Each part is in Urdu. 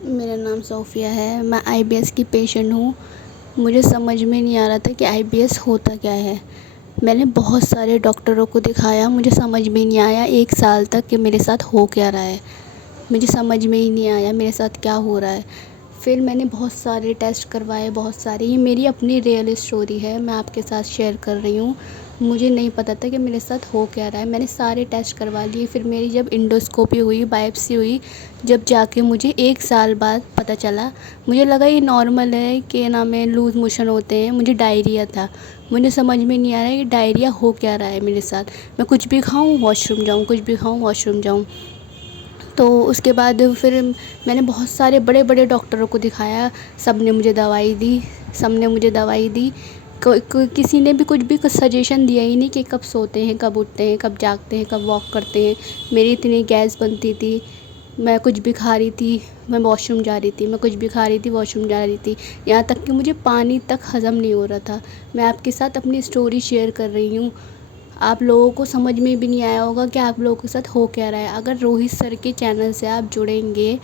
میرا نام صوفیہ ہے، میں آئی بی ایس کی پیشنٹ ہوں۔ مجھے سمجھ میں نہیں آ رہا تھا کہ آئی بی ایس ہوتا کیا ہے۔ میں نے بہت سارے ڈاکٹروں کو دکھایا، مجھے سمجھ میں نہیں آیا 1 سال تک کہ میرے ساتھ ہو کیا رہا ہے۔ مجھے سمجھ میں ہی نہیں آیا میرے ساتھ کیا ہو رہا ہے۔ پھر میں نے بہت سارے ٹیسٹ کروائے، یہ میری اپنی ریئل اسٹوری ہے، میں آپ کے ساتھ شیئر کر رہی ہوں۔ مجھے نہیں پتہ تھا کہ میرے ساتھ ہو کیا رہا ہے۔ میں نے سارے ٹیسٹ کروا لیے، پھر میری جب انڈوسکوپی ہوئی، بائپسی ہوئی، جب جا کے مجھے 1 سال بعد پتہ چلا، مجھے لگا یہ نارمل ہے کہ نام ہے لوز موشن ہوتے ہیں، مجھے ڈائریا تھا۔ مجھے سمجھ میں نہیں آ رہا ہے کہ ڈائریا ہو کیا رہا ہے میرے ساتھ۔ میں کچھ بھی کھاؤں واش روم جاؤں، کچھ بھی کھاؤں واش روم جاؤں۔ تو اس کے بعد پھر میں نے بہت سارے بڑے بڑے ڈاکٹروں کو دکھایا، سب نے مجھے دوائی دی۔ کسی نے بھی کچھ بھی سجیشن دیا ہی نہیں کہ کب سوتے ہیں، کب اٹھتے ہیں، کب جاگتے ہیں، کب واک کرتے ہیں۔ میری اتنی گیس بنتی تھی، میں کچھ بھی کھا رہی تھی میں واش روم جا رہی تھی، میں کچھ بھی کھا رہی تھی واش روم جا رہی تھی، یہاں تک کہ مجھے پانی تک ہضم نہیں ہو رہا تھا۔ میں آپ کے ساتھ اپنی اسٹوری شیئر کر رہی ہوں، آپ لوگوں کو سمجھ میں بھی نہیں آیا ہوگا کہ آپ لوگوں کے ساتھ ہو کیا رہا ہے۔ اگر روہت سر کے چینل سے آپ جڑیں گے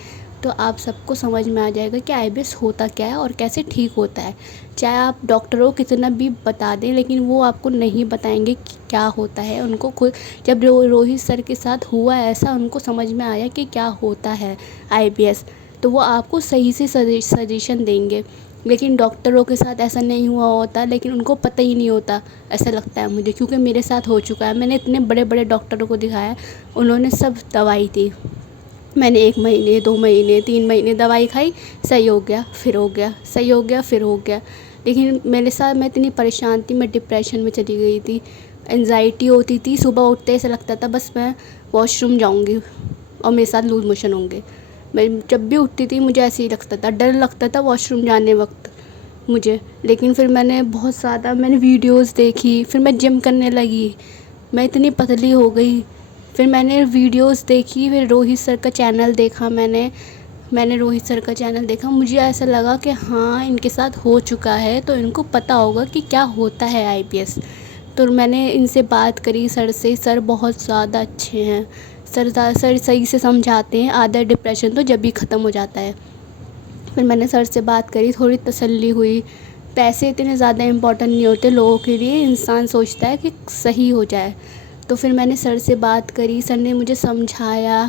تو آپ سب کو سمجھ میں آ جائے گا کہ آئی بی ایس ہوتا کیا ہے اور کیسے ٹھیک ہوتا ہے۔ چاہے آپ ڈاکٹروں کو کتنا بھی بتا دیں، لیکن وہ آپ کو نہیں بتائیں گے کہ کیا ہوتا ہے۔ ان کو خود جب روہت سر کے ساتھ ہوا ایسا، ان کو سمجھ میں آیا کہ کیا ہوتا ہے آئی بی ایس، تو وہ آپ کو صحیح سے سجیشن دیں گے۔ لیکن ڈاکٹروں کے ساتھ ایسا نہیں ہوا ہوتا، لیکن ان کو پتہ ہی نہیں ہوتا، ایسا لگتا ہے مجھے، کیونکہ میرے ساتھ ہو چکا ہے۔ میں نے اتنے بڑے بڑے ڈاکٹروں کو دکھایا، انہوں نے سب دوائی دی۔ میں نے 1 مہینے 2 مہینے 3 مہینے دوائی کھائی، صحیح ہو گیا پھر ہو گیا، صحیح ہو گیا پھر ہو گیا۔ لیکن میرے ساتھ میں اتنی پریشان تھی، میں ڈپریشن میں چلی گئی تھی، انزائٹی ہوتی تھی، صبح اٹھتے ایسا لگتا تھا بس میں واش روم جاؤں گی اور میرے ساتھ لوز موشن ہوں گے۔ میں جب بھی اٹھتی تھی مجھے ایسے ہی لگتا تھا، ڈر لگتا تھا واش روم جانے وقت مجھے۔ لیکن پھر میں نے بہت زیادہ ویڈیوز دیکھی، پھر میں جم کرنے لگی، میں اتنی پتلی ہو گئی۔ پھر میں نے ویڈیوز دیکھی، پھر روہت سر کا چینل دیکھا، میں نے روہت سر کا چینل دیکھا، مجھے ایسا لگا کہ ہاں ان کے ساتھ ہو چکا ہے تو ان کو پتہ ہوگا کہ کیا ہوتا ہے آئی بی ایس۔ تو میں نے ان سے بات کری سر سے، سر بہت زیادہ اچھے ہیں، سر صحیح سے سمجھاتے ہیں، آدھا ڈپریشن تو جب ہی ختم ہو جاتا ہے۔ پھر میں نے سر سے بات کری، تھوڑی تسلی ہوئی۔ پیسے اتنے زیادہ امپورٹنٹ نہیں ہوتے لوگوں کے لیے، انسان سوچتا ہے کہ صحیح ہو جائے۔ تو پھر میں نے سر سے بات کری، سر نے مجھے سمجھایا،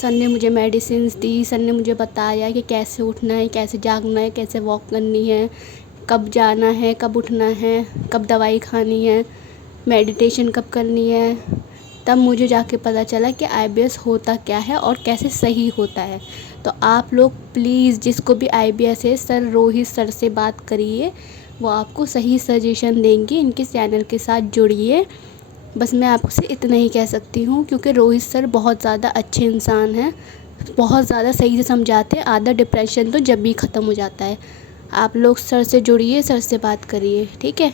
سر نے مجھے میڈیسنز دی، سر نے مجھے بتایا کہ کیسے اٹھنا ہے، کیسے جاگنا ہے، کیسے واک کرنی ہے، کب جانا ہے، کب اٹھنا ہے، کب دوائی کھانی ہے، میڈیٹیشن کب کرنی ہے۔ تب مجھے جا کے پتہ چلا کہ آئی بی ایس ہوتا کیا ہے اور کیسے صحیح ہوتا ہے۔ تو آپ لوگ پلیز جس کو بھی آئی بی ایس ہے، روہت سر سے بات کریے، وہ آپ کو صحیح سجیشن دیں گے، ان کے چینل کے ساتھ جڑیے۔ بس میں آپ سے اتنا ہی کہہ سکتی ہوں، کیونکہ روہت سر بہت زیادہ اچھے انسان ہیں، بہت زیادہ صحیح سے سمجھاتے ہیں، آدھا ڈپریشن تو جب بھی ختم ہو جاتا ہے۔ آپ لوگ سر سے جڑیے، سر سے بات کریے، ٹھیک ہے؟